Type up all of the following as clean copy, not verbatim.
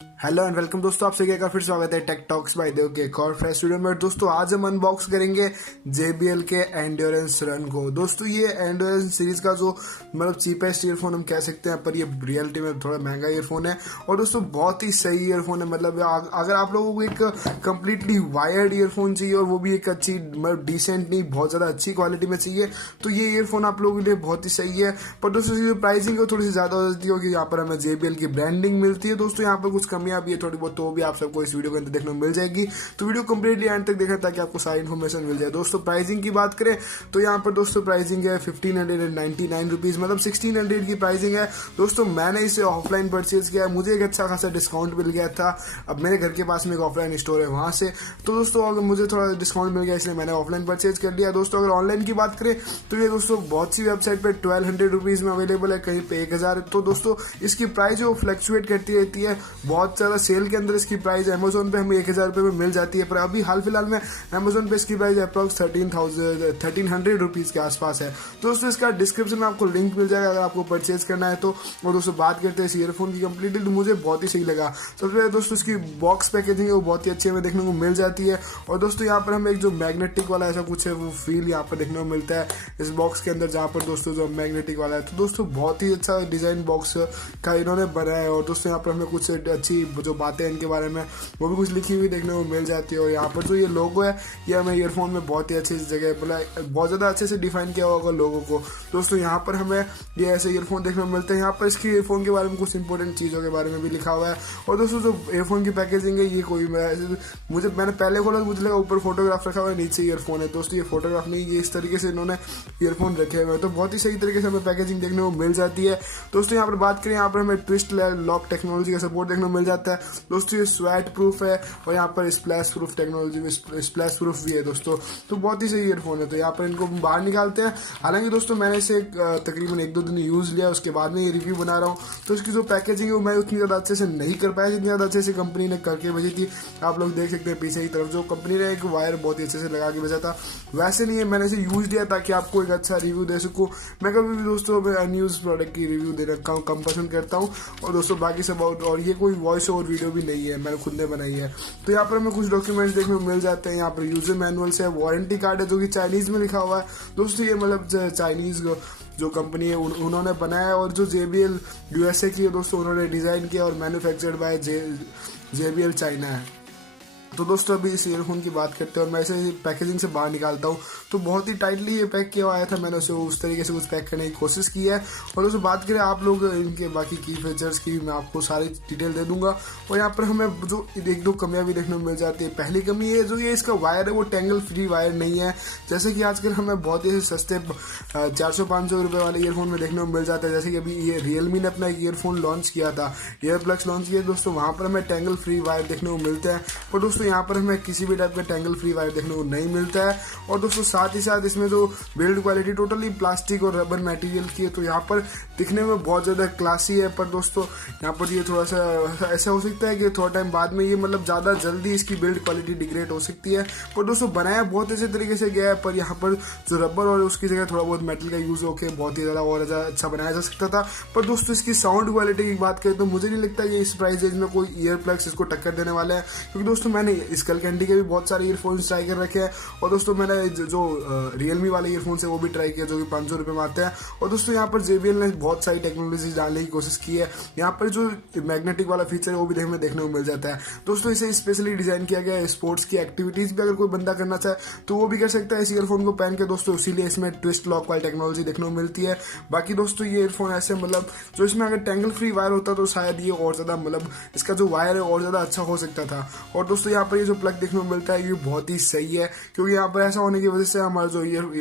Hello and welcome दोस्तों, आप सभी का फिर स्वागत है टेक टॉक्स बाय देव के एक और फ्रेश वीडियो में। दोस्तों आज हम अनबॉक्स करेंगे JBL के एंड्योरेंस रन को। दोस्तों ये एंड्योरेंस सीरीज का जो मतलब चीपेस्ट ईयरफोन हम कह सकते हैं, पर ये रियलिटी में थोड़ा महंगा ईयरफोन है और दोस्तों बहुत ही सही ईयरफोन है। मतलब अगर आप लोगों को एक कंप्लीटली वायर्ड ईयरफोन चाहिए और वो भी एक अच्छी मतलब डिसेंट नहीं बहुत ज़्यादा अच्छी क्वालिटी में चाहिए तो ये ईयरफोन आप लोगों के लिए बहुत ही सही है। पर दोस्तों इसकी जो प्राइसिंग है थोड़ी सी ज़्यादा हो जाती है क्योंकि यहाँ पर हमें JBL की ब्रांडिंग मिलती है। दोस्तों यहाँ पर कुछ कमियां भी है थोड़ी बहुत, तो भी आप सबको इस वीडियो के अंदर देखने को मिल जाएगी, तो वीडियो कंप्लीटली एंड तक देखें ताकि आपको सारी इन्फॉर्मेशन मिल जाए। दोस्तों प्राइसिंग की बात करें तो यहाँ पर दोस्तों प्राइसिंग है 1599 रुपीज़, मतलब 1600 की प्राइसिंग है। दोस्तों मैंने इसे ऑफलाइन परचेज किया है, मुझे एक अच्छा खासा डिस्काउंट मिल गया था। अब मेरे घर के पास में एक ऑफलाइन स्टोर है वहाँ से, तो दोस्तों अगर मुझे थोड़ा डिस्काउंट मिल गया इसलिए मैंने ऑफलाइन परचेज कर लिया। दोस्तों अगर ऑनलाइन की बात करें तो ये दोस्तों बहुत सी वेबसाइट पर 1200 रुपीज़ में अवेलेबल है, कहीं पे 1000। तो दोस्तों इसकी प्राइस जो फ्लक्चुएट करती रहती है, बहुत ज़्यादा सेल के अंदर इसकी प्राइस अमेजोन पे हमें 1000 रुपये में मिल जाती है, पर अभी हाल फिलहाल में अमेजोन पे इसकी प्राइस अप्रॉक्स 1300 रुपीज़ के आसपास है। दोस्तों इसका डिस्क्रिप्शन में आपको लिंक मिल जाएगा अगर आपको परचेज करना है तो। और दोस्तों बात करते हैं इस ईयरफोन की कंप्लीटली, तो मुझे बहुत ही सही लगा। सबसे पहले दोस्तों इसकी बॉक्स पैकेजिंग है वो बहुत ही अच्छी हमें देखने को मिल जाती है। और दोस्तों यहाँ पर हमें एक जो मैग्नेटिक वाला ऐसा कुछ है वो फील यहाँ पर देखने को मिलता है इस बॉक्स के अंदर, जहाँ पर दोस्तों जो मैग्नेटिक वाला है। तो दोस्तों बहुत ही अच्छा डिज़ाइन बॉक्स का इन्होंने बनाया है। और दोस्तों यहाँ पर हमें कुछ अच्छी जो बातें हैं इनके बारे में वो भी कुछ लिखी हुई देखने को मिल जाती है। और यहाँ पर जो ये लोगो है ये हमें ईयरफोन में बहुत ही अच्छी जगह मतलब बहुत ज़्यादा अच्छे से डिफाइन किया होगा लोगो को। दोस्तों यहाँ पर हमें ये ऐसे ईयरफोन देखने को मिलते हैं। यहाँ पर इसकी ईयरफोन के बारे में कुछ इंपॉर्टेंट चीज़ों के बारे में भी लिखा हुआ है। और दोस्तों जो ईयरफोन की पैकेजिंग है ये कोई मैंने पहले खोला तो मुझे लगा ऊपर फोटोग्राफ रखा हुआ है नीचे ईयरफोन है। दोस्तों ये फोटोग्राफ नहीं, ये इस तरीके से इन्होंने ईयरफोन रखे हुए हैं, तो बहुत ही सही तरीके से हमें पैकेजिंग देखने को मिल जाती है। दोस्तों यहाँ पर बात करें, यहाँ पर हमें ट्विस्ट लॉक टेक्नोलॉजी का सपोर्ट देखने को मिल जाता है। दोस्तों ये स्वेट प्रूफ है और यहाँ पर splash proof technology splash proof भी है दोस्तों, तो बहुत ही सही ईयरफोन है। तो यहाँ पर इनको बाहर निकालते हैं। हालांकि दोस्तों मैंने इसे तकरीबन 1-2 दिन यूज़ लिया, उसके बाद में ये रिव्यू बना रहा हूँ, तो इसकी जो पैकेजिंग है वो मैं उतनी ज़्यादा अच्छे से नहीं कर पाया जितनी ज़्यादा अच्छे से कंपनी ने करके भेजी थी। आप लोग देख सकते हैं पीछे की तरफ जो कंपनी ने एक वायर बहुत ही अच्छे से लगा के भेजा था, वैसे नहीं है। मैंने इसे यूज़ लिया ताकि आपको एक अच्छा रिव्यू दे सकूँ। मैं कभी भी दोस्तों मैं अनयूज प्रोडक्ट की रिव्यू देना कम पसंद करता हूँ। और दोस्तों बाकी सब और ये कोई वॉइस ओवर वीडियो भी नहीं है, मैंने खुद ने बनाई है। तो यहाँ पर हमें कुछ डॉक्यूमेंट्स देखने को मिल जाते हैं। यहाँ पर यूजर मैनुअल्स है, वारंटी कार्ड है जो कि चाइनीज़ में लिखा हुआ है। दोस्तों ये मतलब चाइनीज़ जो कंपनी है उन्होंने बनाया है। और जो JBL USA की है दोस्तों उन्होंने डिज़ाइन किया और मैन्युफैक्चर्ड बाय JBL चाइना है। तो दोस्तों अभी इस ईयरफोन की बात करते हैं और मैं इसे पैकेजिंग से बाहर निकालता हूँ तो बहुत ही टाइटली ये पैक किया आया था। मैंने उसे उस तरीके से कुछ पैक करने की कोशिश की है। और दोस्तों बात करें आप लोग इनके बाकी की फीचर्स की, मैं आपको सारी डिटेल दे दूंगा। और यहाँ पर हमें जो 1-2 कमियां भी देखने को मिल जाती है। पहली कमी है जो ये इसका वायर है वो टेंगल फ्री वायर नहीं है, जैसे कि आजकल हमें बहुत ही सस्ते 400-500 रुपये वाले ईयरफोन में देखने को मिल जाता है। जैसे कि अभी ये रियलमी ने अपना एक ईयरफोन लॉन्च किया था, ईयरप्लग्स लॉन्च किया दोस्तों, वहाँ पर हमें टेंगल फ्री वायर देखने को मिलते हैं। और दोस्तों यहाँ पर हमें किसी भी टाइप का टेंगल फ्री वायर देखने को नहीं मिलता है। और दोस्तों साथ ही साथ इसमें जो बिल्ड क्वालिटी टोटली प्लास्टिक और रबर मटेरियल की है, तो यहाँ पर दिखने में बहुत ज़्यादा क्लासी है। पर दोस्तों यहाँ पर ये थोड़ा सा ऐसा हो सकता है कि थोड़ा टाइम बाद में ये मतलब ज़्यादा जल्दी इसकी बिल्ड क्वालिटी डिग्रेड हो सकती है। पर दोस्तों बनाया बहुत अच्छे तरीके से गया है, पर यहाँ पर जो रबर और उसकी जगह थोड़ा बहुत मेटल का यूज़ होकर बहुत ही ज़्यादा और ज़्यादा अच्छा बनाया जा सकता था। पर दोस्तों इसकी साउंड क्वालिटी की बात करें तो मुझे नहीं लगता कि इस प्राइस रेंज में कोई ईयर प्लग्स इसको टक्कर देने वाला है, क्योंकि दोस्तों मैंने स्कल कैंडी के भी बहुत सारे ईयरफोन्स ट्राई कर रखे हैं। और दोस्तों मैंने जो रियलमी वाले ईयरफोन्स है वो भी ट्राई किया जो कि 500 रुपये में आते हैं। और दोस्तों यहाँ पर JBL ने बहुत सारी टेक्नोलॉजी डालने की कोशिश की है। यहाँ पर जो मैग्नेटिक वाला फीचर है वो भी देखने को मिल जाता है। दोस्तों इसे स्पेशली डिजाइन किया गया है स्पोर्ट्स की एक्टिविटीज भी अगर कोई बंदा करना चाहे तो वो भी कर सकता है इस ईयरफोन को पहन के दोस्तों, इसीलिए इसमें ट्विस्ट लॉक वाली टेक्नोलॉजी देखने को मिलती है। बाकी दोस्तों ये ईयरफोन ऐसे मतलब जो इसमें अगर टेंगल फ्री वायर होता तो शायद ये और ज़्यादा मतलब इसका जो वायर है और ज़्यादा अच्छा हो सकता था। और दोस्तों यहाँ पर ये जो प्लग देखने को मिलता है ये बहुत ही सही है, क्योंकि यहाँ पर ऐसा होने की वजह से हमारा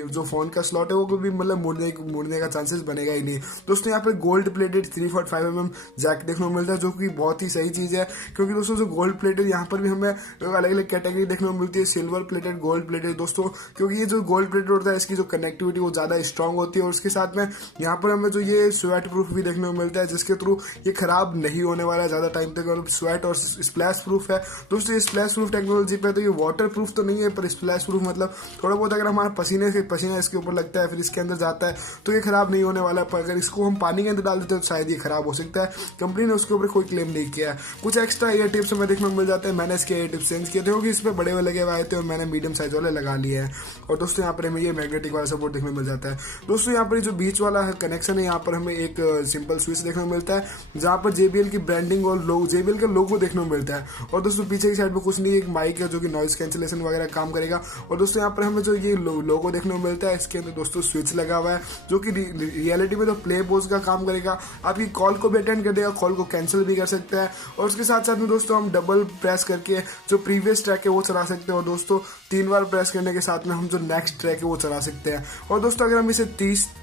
जो फोन का स्लॉट है वो भी मतलब मुड़ने का चांसेस बनेगा ही नहीं। दोस्तों यहाँ पर गोल्ड प्लेटेड 3.5mm जैक देखने को मिलता है जो कि बहुत ही सही चीज़ है, क्योंकि दोस्तों जो गोल्ड प्लेटेड यहाँ पर भी हमें अलग अलग कैटेगरी देखने को मिलती है, सिल्वर प्लेटेड, गोल्ड प्लेटेड दोस्तों, क्योंकि ये जो गोल्ड प्लेटेड होता है इसकी जो कनेक्टिविटी वो ज़्यादा स्ट्रांग होती है। और उसके साथ में यहाँ पर हमें जो ये स्वेट प्रूफ भी देखने को मिलता है जिसके थ्रू ये खराब नहीं होने वाला है ज़्यादा टाइम तक, और स्वेट और स्प्लैश प्रूफ है। दोस्तों ये स्प्लैश स्प्लैश प्रूफ टेक्नोलॉजी पे, तो ये वाटर प्रूफ तो नहीं है पर स्प्लैश प्रूफ मतलब थोड़ा बहुत अगर हमारा पसीना इसके ऊपर लगता है फिर इसके अंदर जाता है तो ये खराब नहीं होने वाला है। पर अगर इसको हम पानी के अंदर डाल देते हैं तो शायद ये खराब हो सकता है। कंपनी ने उसके ऊपर कोई क्लेम नहीं किया है। कुछ एक्स्ट्रा ईयर टिप्स हमें देखने को मिल जाते हैं। मैंने इसके ईयर टिप्स चेंज किए थे क्योंकि इस पर बड़े हुए लगे हुए आए थे और मैंने मीडियम साइज वाले लगा लिए हैं। और दोस्तों यहाँ पर हमें ये मैग्नेटिक वाला सपोर्ट देखने को मिल जाता है। दोस्तों यहाँ पर जो बीच वाला कनेक्शन है यहाँ पर हमें एक सिंपल स्विच देखने को मिलता है जहाँ पर JBL की ब्रांडिंग और JBL का लोगो देखने को मिलता है। और दोस्तों पीछे की साइड में कुछ नहीं, एक माइक है जो कि नॉइज कैंसिलेशन वगैरह काम करेगा। और दोस्तों यहाँ पर हमें जो ये लोगो देखने को मिलता है इसके अंदर दोस्तों स्विच लगा हुआ है जो कि रियलिटी में तो प्ले पोज का काम करेगा। आपकी कॉल को भी अटेंड कर देगा, कॉल को कैंसिल भी कर सकते हैं। और उसके साथ साथ में दोस्तों हम डबल प्रेस करके जो प्रीवियस ट्रैक है वो चला सकते हैं। और दोस्तों 3 बार प्रेस करने के साथ में हम जो नेक्स्ट ट्रैक है वो चला सकते हैं। और दोस्तों अगर हम इसे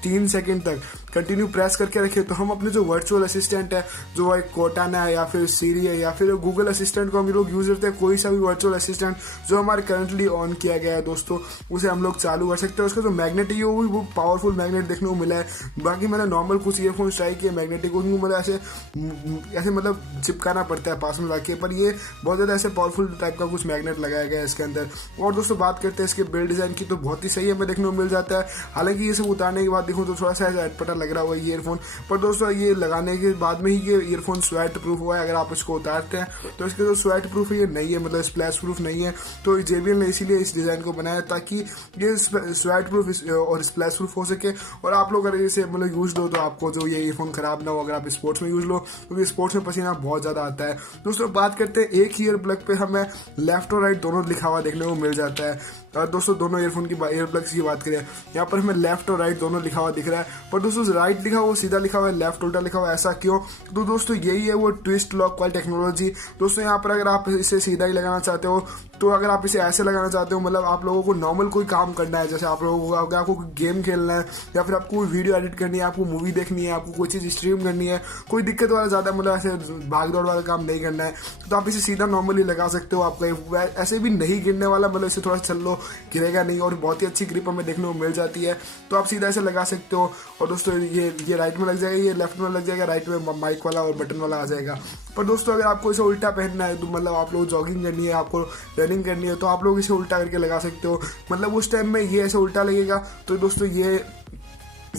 3 सेकंड तक कंटिन्यू प्रेस करके रखें तो हम अपने जो वर्चुअल असिस्टेंट है, जो एक कोर्टाना है या फिर सीरी है या फिर गूगल असिस्टेंट को हम लोग यूज करते हैं, कोई सा भी वर्चुअल असिस्टेंट जो हमारे करंटली ऑन किया गया है दोस्तों, उसे हम लोग चालू कर सकते हैं। उसका जो मैग्नेट है वो पावरफुल मैग्नेट देखने को मिला है। बाकी मैंने नॉर्मल कुछ ईयरफोन्स ट्राई किए मैग्नेटिक, उनको मतलब ऐसे मतलब चिपकाना पड़ता है पास में लाके, पर ये बहुत ज़्यादा ऐसे पावरफुल टाइप का कुछ मैग्नेट लगाया गया है इसके अंदर। और दोस्तों बात करते हैं इसके बिल्ड डिज़ाइन की, तो बहुत ही सही हमें देखने को मिल जाता है। हालांकि ये सब उतारने के बाद देखो तो थोड़ा सा ऐसा अटपटा लग रहा हुआ है ईयरफोन, पर दोस्तों ये लगाने के बाद में ही ये ईयरफोन स्वेट प्रूफ हुआ है। अगर आप इसको उतारते हैं तो इसके जो स्वेट प्रूफ है ये नहीं है, मतलब स्प्लैश प्रूफ नहीं है। तो JBL ने इसीलिए इस डिज़ाइन को बनाया ताकि ये स्वेट प्रूफ और स्प्लैश प्रूफ हो सके। और आप लोग अगर इसे मतलब यूज लो तो आपको जो ये ईयरफोन खराब ना हो अगर आप स्पोर्ट्स में यूज लो, क्योंकि स्पोर्ट्स में पसीना बहुत ज़्यादा आता है। दोस्तों बात करते हैं एक ईयर प्लग पे हमें लेफ्ट और राइट दोनों लिखा हुआ देखने को मिल जाता है। और दोस्तों दोनों ईयरफोन की ईयर प्लग्स की बात करें यहाँ पर हमें लेफ्ट और राइट दोनों लिखा हुआ दिख रहा है, पर दोस्तों राइट लिखा हुआ सीधा लिखा हुआ है, लेफ्ट उल्टा लिखा हुआ है। ऐसा क्यों? तो दोस्तों यही है वो ट्विस्ट लॉक वाली टेक्नोलॉजी। दोस्तों यहाँ पर अगर आप इसे सीधा ही लगाना चाहते हो तो अगर आप इसे ऐसे लगाना चाहते हो, मतलब आप लोगों को नॉर्मल कोई काम करना है, जैसे आप लोगों को अगर आपको गेम खेलना है या फिर आपको वीडियो एडिट करनी है, आपको मूवी देखनी है, आपको कोई चीज़ स्ट्रीम करनी है, कोई दिक्कत वाला ज़्यादा मतलब ऐसे भाग दौड़ वाला काम नहीं करना है, तो आप इसे सीधा नॉर्मली लगा सकते हो। आपका ऐसे भी नहीं गिरने वाला, मतलब इसे थोड़ा चल लो गिरेगा नहीं, और बहुत ही अच्छी ग्रिप हमें देखने को मिल जाती है। तो आप सीधा ऐसे लगा सकते हो। और दोस्तों ये राइट में लग जाएगा, ये लेफ्ट में लग जाएगा, राइट में माइक वाला और बटन वाला आ जाएगा। पर दोस्तों अगर आपको इसे उल्टा पहनना है, तो मतलब आप लोग जॉगिंग करनी है, आपको रनिंग करनी है, तो आप लोग इसे उल्टा करके लगा सकते हो। मतलब उस टाइम में ये ऐसे उल्टा लगेगा तो दोस्तों ये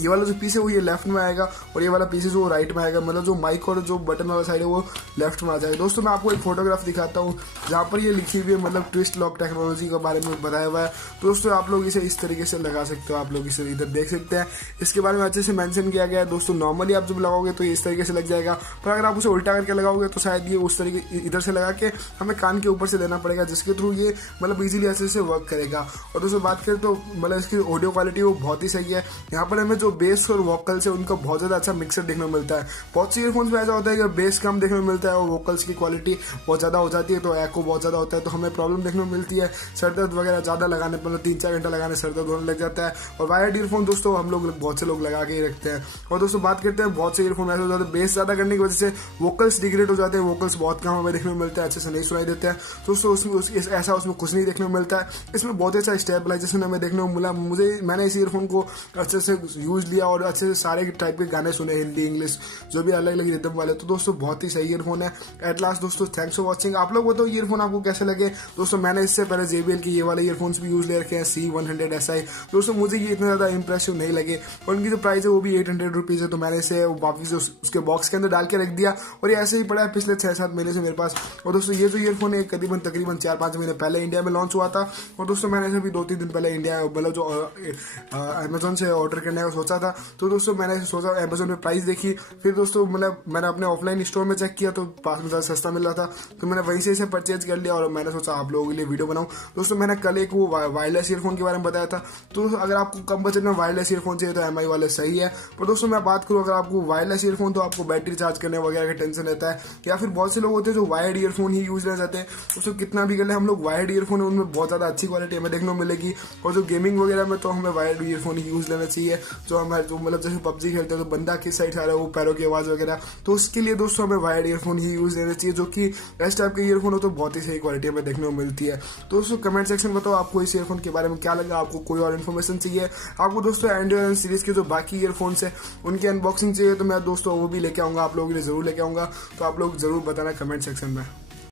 वाला जो पीस है वो ये लेफ्ट में आएगा और ये वाला पीस है जो राइट में आएगा, मतलब जो माइक और जो बटन वाला साइड है वो लेफ्ट में आ जाएगा। दोस्तों मैं आपको एक फोटोग्राफ दिखाता हूँ जहाँ पर ये लिखी हुई है, मतलब ट्विस्ट लॉक टेक्नोलॉजी के बारे में बताया हुआ है। तो दोस्तों आप लोग इसे इस तरीके से लगा सकते हो, आप लोग इसे इधर देख सकते हैं, इसके बारे में अच्छे से मेंशन किया गया है। दोस्तों नॉर्मली आप जब लगाओगे तो ये इस तरीके से लग जाएगा, पर अगर आप उसे उल्टा करके लगाओगे तो शायद ये उस तरीके इधर से लगा के हमें कान के ऊपर से देना पड़ेगा, जिसके थ्रू ये मतलब इजीली अच्छे से वर्क करेगा। और दोस्तों बात करें तो मतलब इसकी ऑडियो क्वालिटी वो बहुत ही सही है। यहाँ पर हमें जो बेस और वोकल्स है उनका बहुत ज़्यादा अच्छा मिक्सर देखने को मिलता है। बहुत सी ईयरफोन्स में ऐसा होता है कि बेस कम देखने को मिलता है और वोकल्स की क्वालिटी बहुत ज़्यादा हो जाती है, तो एको बहुत ज़्यादा होता है, तो हमें प्रॉब्लम देखने को मिलती है। सर दर्द वगैरह ज़्यादा लगाने पर 3-4 घंटा लगाने सर दर्द होने लग जाता है। और वायर्ड ईयरफोन दोस्तों हम लोग बहुत से लोग लगा के ही रखते हैं। और दोस्तों बात करते हैं बहुत से ईयरफोन ऐसे हो जाते हैं बेस ज़्यादा करने की वजह से वोकल्स डिग्रेड हो जाते हैं, वोकल्स बहुत कम हमें देखने को मिलता है, अच्छे से नहीं सुनाई देते हैं। दोस्तों ऐसा उसमें कुछ नहीं देखने को मिलता है। इसमें बहुत अच्छा स्टेबलाइजेशन हमें देखने को मिला। मैंने इस ईयरफोन को अच्छे से यूज लिया और अच्छे से सारे टाइप के गाने सुने, हिंदी इंग्लिश जो भी अलग अलग रिदम वाले। तो दोस्तों बहुत ही सही ईयरफोन है। एट लास्ट दोस्तों थैंक्स फॉर वॉचिंग। आप लोग बताओ ईयरफोन आपको कैसे लगे। दोस्तों मैंने इससे पहले JBL की ये वाले ईयरफोन्स भी यूज ले रखे हैं C100 SI। दोस्तों मुझे ये इतने ज़्यादा इंप्रेसिव नहीं लगे और उनकी जो प्राइस है वो भी 800 रुपीज़ है। तो मैंने इसे वापस उसके बॉक्स के अंदर डाल के रख दिया और ये ऐसे ही पड़ा है पिछले 6-7 महीने से मेरे पास। और दोस्तों ये जो ईयरफोन है तकरीबन 4-5 महीने पहले इंडिया में लॉन्च हुआ था। और दोस्तों मैंने इसे भी 2-3 दिन पहले इंडिया मतलब जो अमेजोन से ऑर्डर करने का सोचा था। तो दोस्तों मैंने सोचा अमेजोन में प्राइस देखी, फिर दोस्तों मतलब मैंने अपने ऑफलाइन स्टोर में चेक किया तो पास में ज़्यादा सस्ता मिल रहा था, तो मैंने वहीं से इसे परचेज कर लिया। और मैंने सोचा आप लोगों के लिए वीडियो बनाऊं। दोस्तों मैंने कल एक वो वायरलेस ईयरफोन के बारे में बताया था। तो अगर आपको कम बजट में वायरलेस ईयरफोन चाहिए तो MI वाले सही है। पर दोस्तों मैं बात करूँ अगर आपको वायरलेस ईयरफोन तो आपको बैटरी चार्ज करने वगैरह का टेंशन रहता है, या फिर बहुत से लोग होते हैं जो वायर्ड ईयरफोन ही यूज करना चाहते हैं। उसको कितना भी कर ले हम लोग वायर्ड ईयरफोन है उनमें बहुत ज़्यादा अच्छी क्वालिटी हमें देखने को मिलेगी। और जो गेमिंग वगैरह में तो हमें वायर्ड ईयरफोन ही यूज लेना चाहिए। जो मतलब जैसे PUBG खेलते हैं तो बंदा किस साइड से आ रहा है वो पैरों की आवाज़ वगैरह, तो उसके लिए दोस्तों हमें वायर्ड ईयरफोन ही यूज लेना चाहिए। जो कि इस टाइप के ईयरफोन हो तो बहुत ही सही क्वालिटी हमें देखने को मिलती है। तो दोस्तों कमेंट सेक्शन बताओ आपको इस ईयरफोन के बारे में क्या लगा, आपको कोई और इन्फॉर्मेशन चाहिए, आपको दोस्तों एंड्रॉइड सीरीज के जो बाकी ईयरफोन्स है उनकी अनबॉक्सिंग चाहिए तो मैं दोस्तों वो भी लेके आऊँगा, आप लोगों के लिए जरूर लेके आऊँगा। तो आप लोग जरूर बताना कमेंट सेक्शन में।